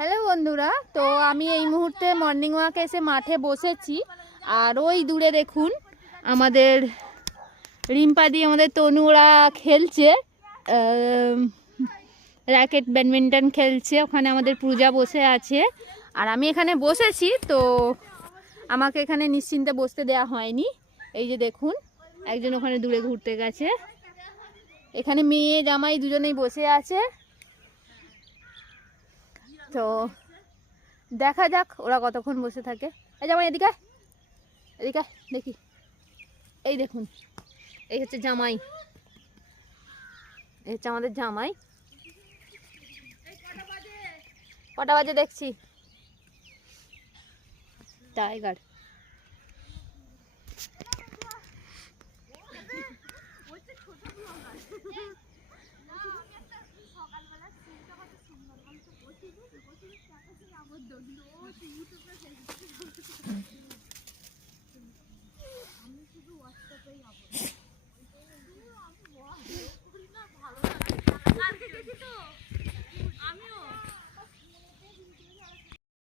Hello বন্ধুরা, তো আমি এই মুহূর্তে মর্নিং ওয়াকে এসে মাঠে বসেছি। আর ওই দূরে দেখুন আমাদের রিম্পাদি, আমাদের তনুরা খেলছে, র্যাকেট ব্যাডমিন্টন খেলছে। ওখানে আমাদের পূজা বসে আছে আর আমি এখানে বসেছি, তো আমাকে এখানে নিশ্চিন্তে বসতে দেওয়া হয়নি। এই যে দেখুন, একজন ওখানে দূরে ঘুরতে গেছে। এখানে মেয়ে জামাই দুজনেই বসে আছে। তো দেখা যাক ওরা কতক্ষণ বসে থাকে। এই জামাই এদিকে এদিকে দেখি। এই দেখুন, এই হচ্ছে জামাই, এই হচ্ছে আমাদের জামাই। কটা বাজে দেখছি। টাইগার